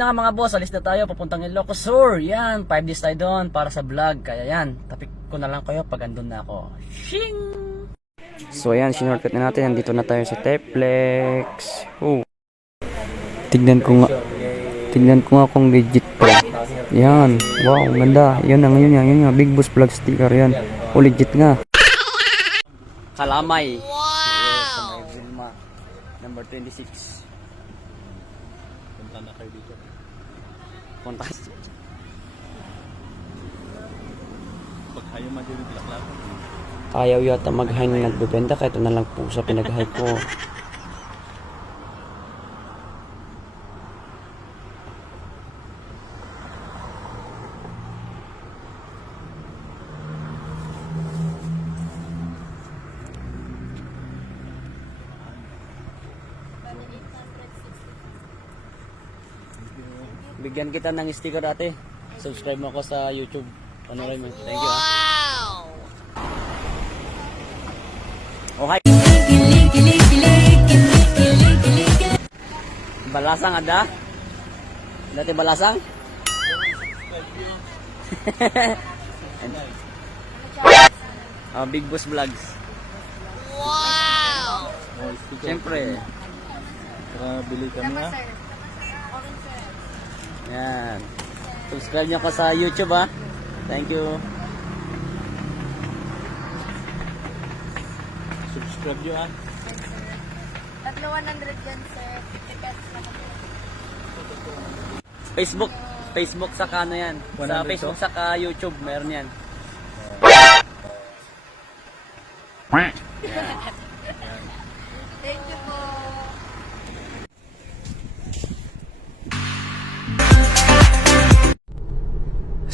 na nga mga boss, alis na tayo papuntang Ilocos Sur. Yan, 5 days tayo doon para sa vlog. Kaya yan, tapik ko na lang kayo pag andun na ako. Shing! So ayan, sinortcut na natin. Nandito na tayo sa Teplex. Oh. Tignan ko nga kung legit pa. Yan, wow, ganda. Yan nga, Big Boss Vlog sticker yan. Oh, legit nga. Kalamay. Wow! Vilma, number 26. Punta na kayo dito. Punta. Paghayo madilig laklak. Ayaw yata mag-high na nagbebenta kaya ito na lang po sa pinag-high ko. Bigyan kita ng sticker ate. Subscribe mo ako sa YouTube. Panorin mo. Thank you. Wow! Oh, hi. Balasang ada? Dati balasang? Big Boss Vlogs. Wow! Siyempre. Bili kami ha. Yan. Subscribe nyo ako sa YouTube ha. Thank you. Subscribe nyo ha. 100 yan sir. Facebook. Facebook saka ano yan. Sa 100 Facebook saka YouTube. Meron yan. Thank you po.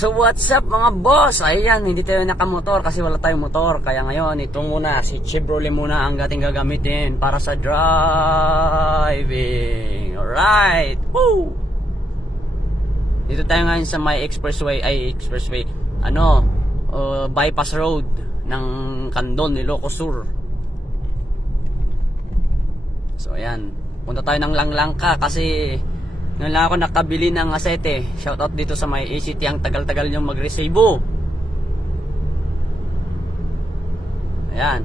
So what's up mga boss? Ayan, hindi tayo nakamotor kasi wala tayong motor. Kaya ngayon, ito muna, si Chevrolet muna ang ating gagamitin para sa driving. Alright! Woo! Dito tayo ngayon sa may expressway, bypass road ng Candon, Ilocos Sur. So ayan, punta tayo ng Langlangka kasi ngayon lang ako nakabili ng asete. Shoutout dito sa may ACT. Ang tagal-tagal nyo mag-resibo. Ayan.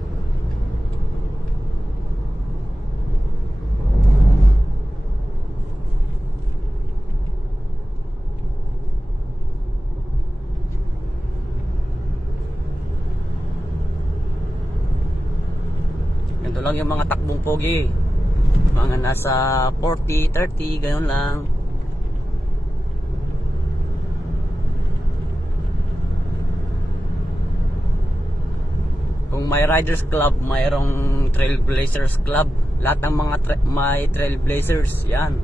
Ganito lang yung mga takbong pogi. Mga nasa 40, 30, gano'n lang. Kung may Riders Club, mayroong Trailblazers Club. Lahat ng mga may Trailblazers, yan.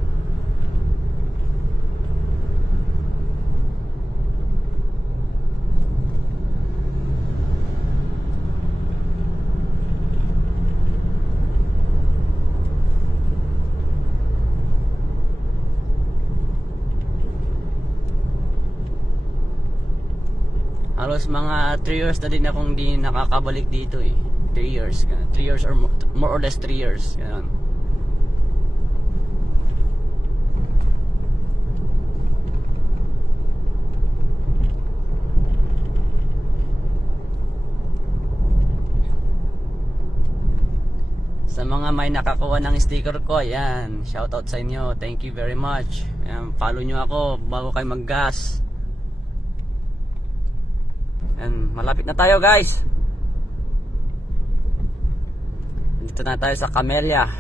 Halos mga 3 years na din akong di nakakabalik dito eh. 3 years. 3 years or more or less 3 years. Ganun. Sa mga may nakakuha ng sticker ko, ayan, shoutout sa inyo. Thank you very much. Ayan, follow nyo ako bago kayo mag-gas. And malapit na tayo guys. Dito na tayo sa Camellia.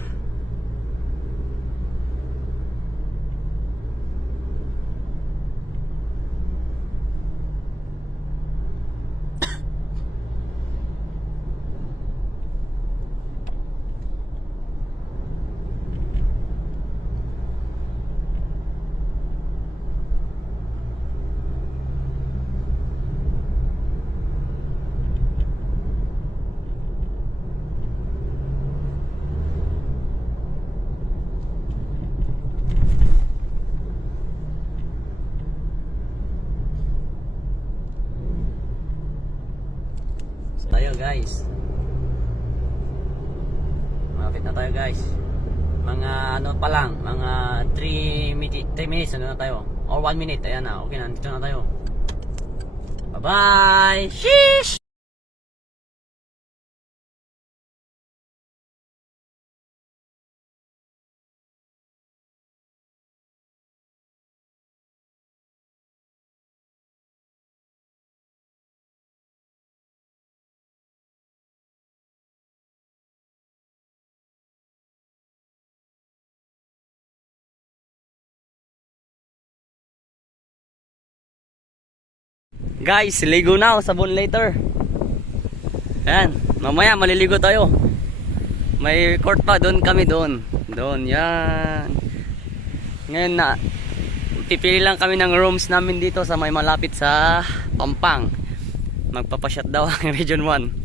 tayo guys. Malapit na tayo guys. Mga ano pa lang, mga 3 minutes na tayo. Or 1 minute, ayan na, okay na, dito na tayo. Bye-bye! Sheesh! Guys, ligo na, sabon later. Ayan, mamaya maliligo tayo. May court pa, doon kami doon. Doon, yan. Ngayon na, pipili lang kami ng rooms namin dito sa may malapit sa Pampang. Magpapasyat daw ang Region 1.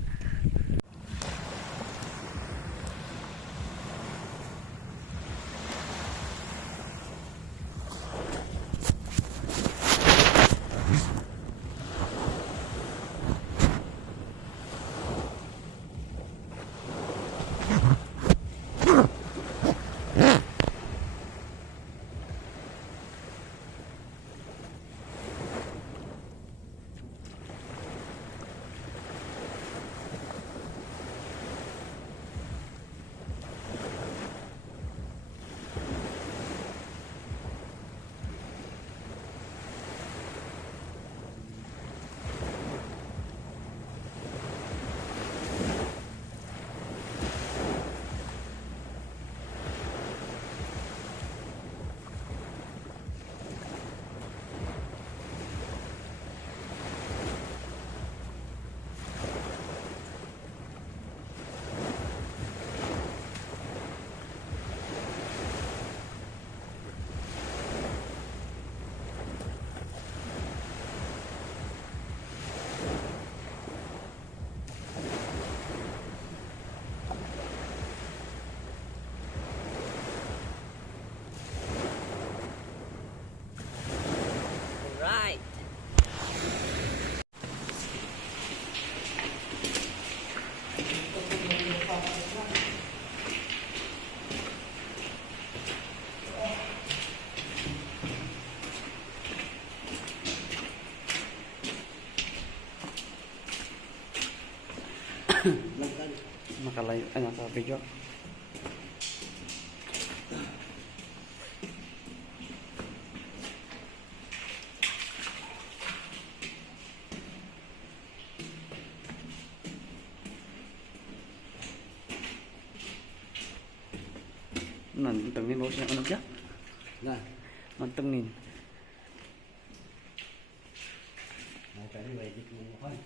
Right. Makalayo, ano sa video? Mantengin bau siya ano siya? Nah, mantengin. Nah, tadi wajib mengukon.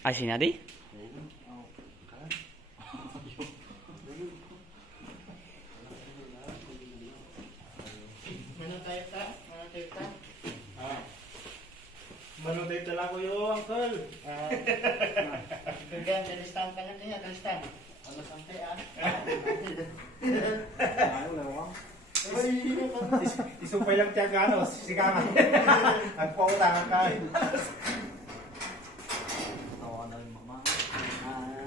Ay, sinadi? Manutay tala ko yung uncle. Bigyan dari stand tangan niya, dari stand. Ano sampai Ano na wang? Isumpay lang tiyaga ano, sigaman. Nagpautangan ka. tawa na rin mama.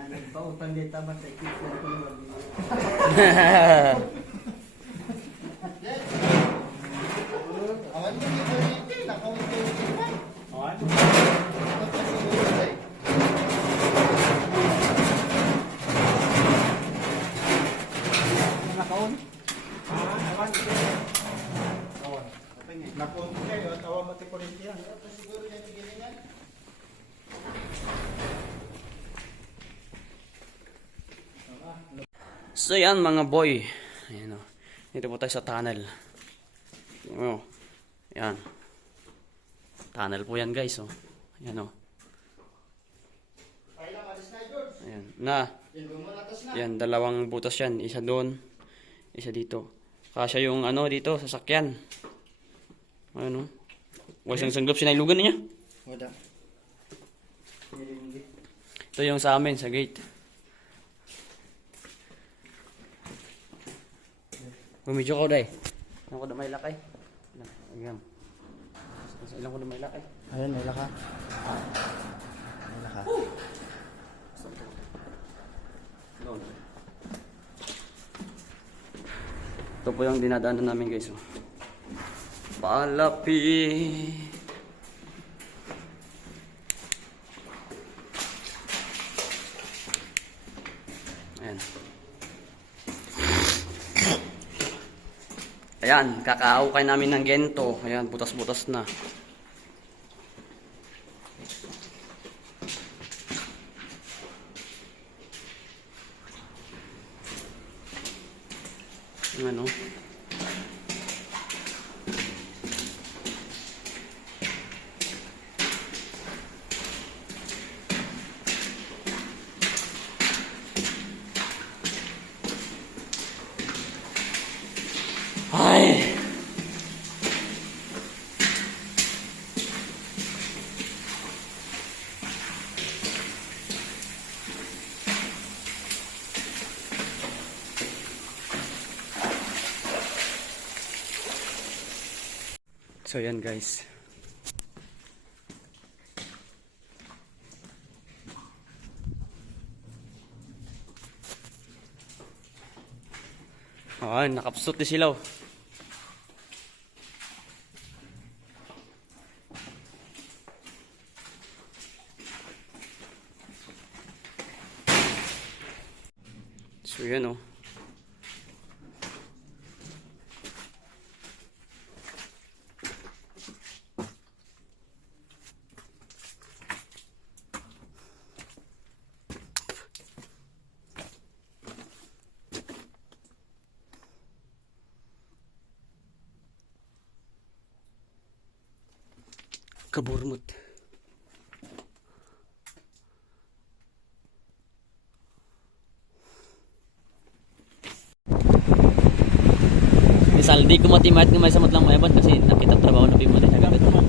Nagpautang dito ba sa ikip ko ito naman. Awan mo dito dito, nakaunti dito. Awan? Nakaun. Awan? Awan. Nakunti kayo, tawa mati ko rin siya. Siguro yan gilingan. So yan mga boy. Ayan o. Dito po tayo sa tunnel. Oh. Yan. Tunnel po yan guys. Oh. Ayan o. Pailang alis na George. Ayan. Na. Lumalatas na. Yan. Dalawang butas yan. Isa doon. Isa dito. Kasya yung ano dito. Sasakyan. Ano. Wasang sanggap sinailugan niya. Wala. Ito yung sa amin. Sa gate. Bumidyo ko day. Ilang ko na may lakay. Ayan. Ilang ko na may lakay. Ayun, may laka. May laka. Ito po yung dinadaanan namin guys. Oh. Palapi. Ayan. Ayan, kakaukay namin ng gento. Ayan, butas-butas na. Ano? Ay! So yan guys. Ah, nakapsot ni sila. So yan oh. Kaburmut. Misal di ko matimat ng may samot lang mayaban kasi nakita trabaho na bimo na gamit mo.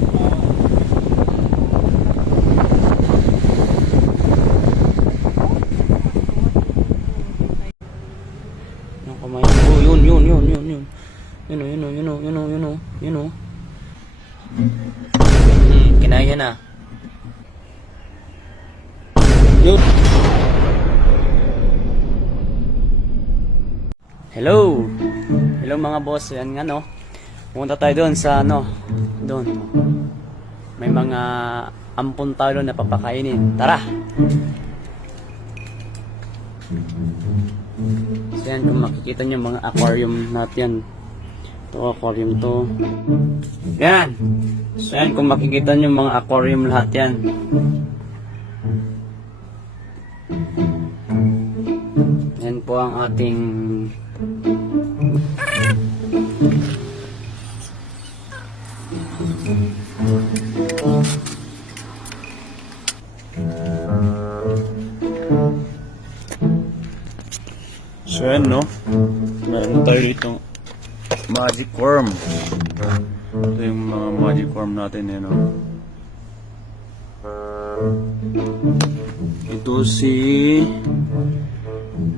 Nang kamay. Oh, yun. Yun oh. Kinaya na. Yun. Hello. Hello mga boss. Yan nga no. Pumunta tayo doon sa ano. Doon. May mga ampon tayo na papakainin. Tara. So yan kung makikita nyo mga aquarium natin. Ito aquarium to. Yan. So yan kung makikita nyo mga aquarium lahat yan. Yan po ang ating So yan no, meron tayo dito magic worm. Ito yung mga magic worm natin no. Ito si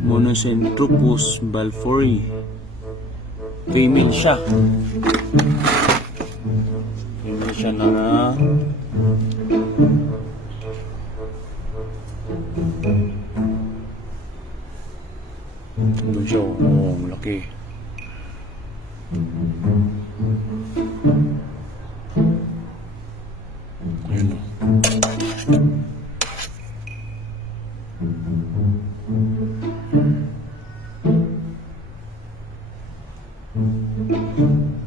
Monocentrupus balfouri. Female siya. Female siya na doon siya, ang laki. Ayun o.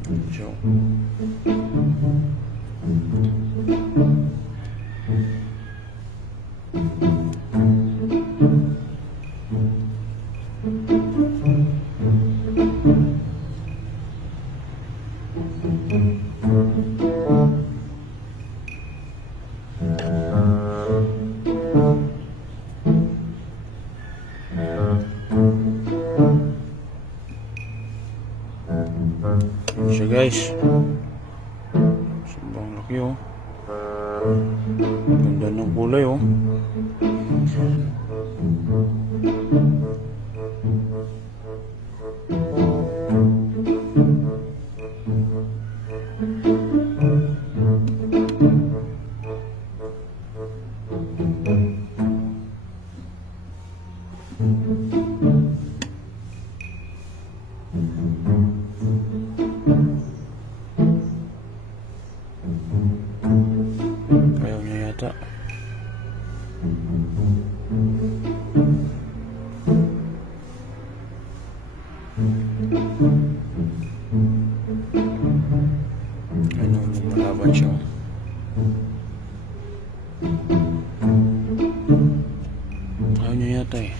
Doon siya. Ayan siya guys. Sobrang laki oh. Ganda ng kulay oh. Ano, lumalaban siya. Ayaw niya yata eh.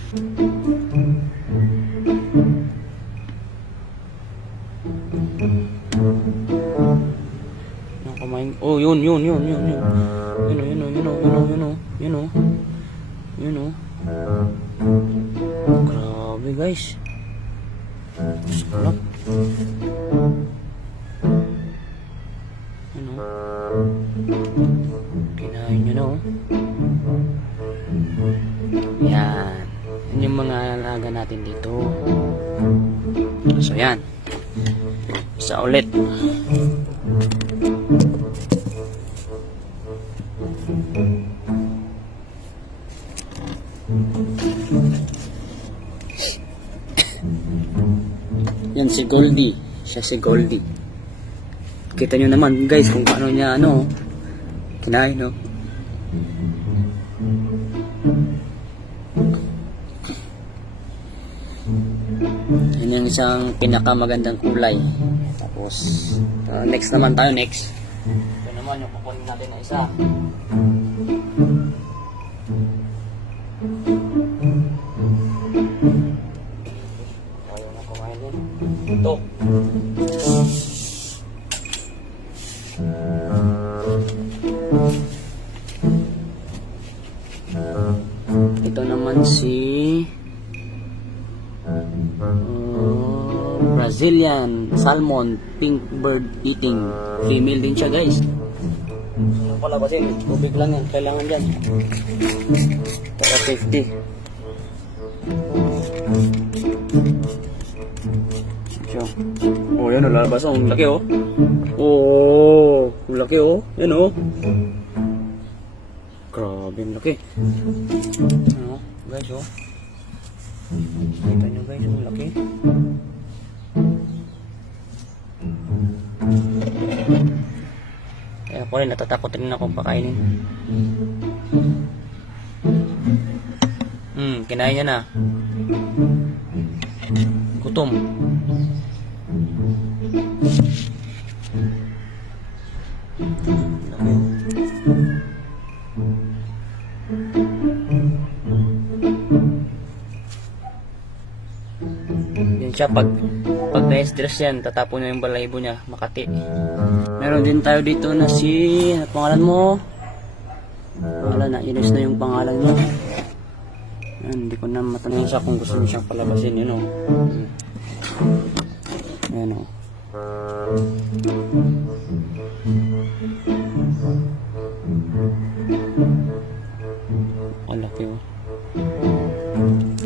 Ang kumain. Oh, yun. Yun o. Grabe guys. Sarap. Yun o. Kinain niya na o. Yan. Yan yung mga alaga natin dito. So yan. Isa ulit. Yan si Goldie. Siya si Goldie. Kita nyo naman guys kung paano niya kinain no. Yan yung isang pinakamagandang kulay. Tapos next naman tayo. Ito naman yung kukunin natin na isa. Ayaw na kumain yun. Ito. Ito naman si Brazilian salmon pink bird eating. Female din siya guys. Yung pala kasi tubig lang yan. Kailangan dyan. Para safety. Siya. Oh yan, lalabas ang laki oh. Oh, ang laki oh. Yan oh. Grabe ang laki. Ano guys oh. Kita nyo guys ang laki. Kaya ako rin natatakot rin akong pakainin. Kinain niya na. Gutom. Yan siya pag na-stress yan, tatapon niya yung balahibo niya, Makati. Meron din tayo dito na si, ano pangalan mo? Wala na, inis na yung pangalan niya. Yan, hindi ko na matanong siya kung gusto niya siyang palabasin, yun o. Yan o. Ang laki o.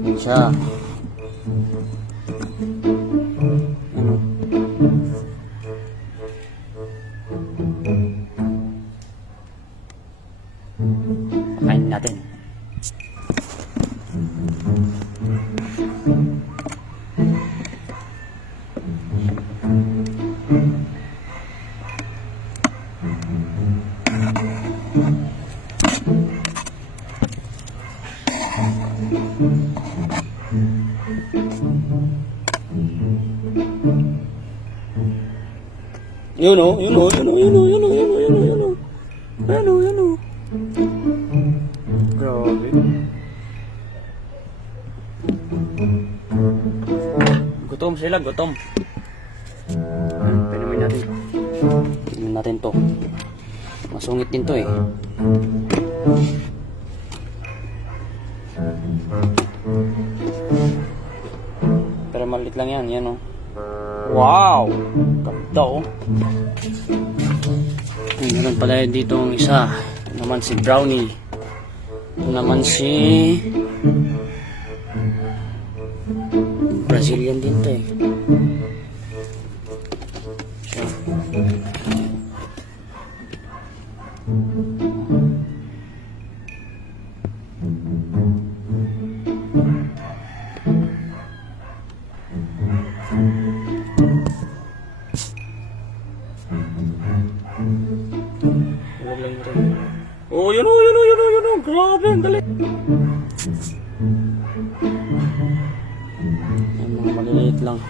Yan siya. Ano? Pakainin natin. Yun o. Grabe. Gutom sila, gutom. Pinumin natin. Pinumin natin to. Masungit din to eh. Pero maliit lang yan, yan o. Wow! Ganda oh. Meron pala dito ang isa. Ito naman si Brownie. Ito naman si Brazilian din to eh. Siya. Oh, yun o. Grabe, ang galing. Yan, mga maliliit lang.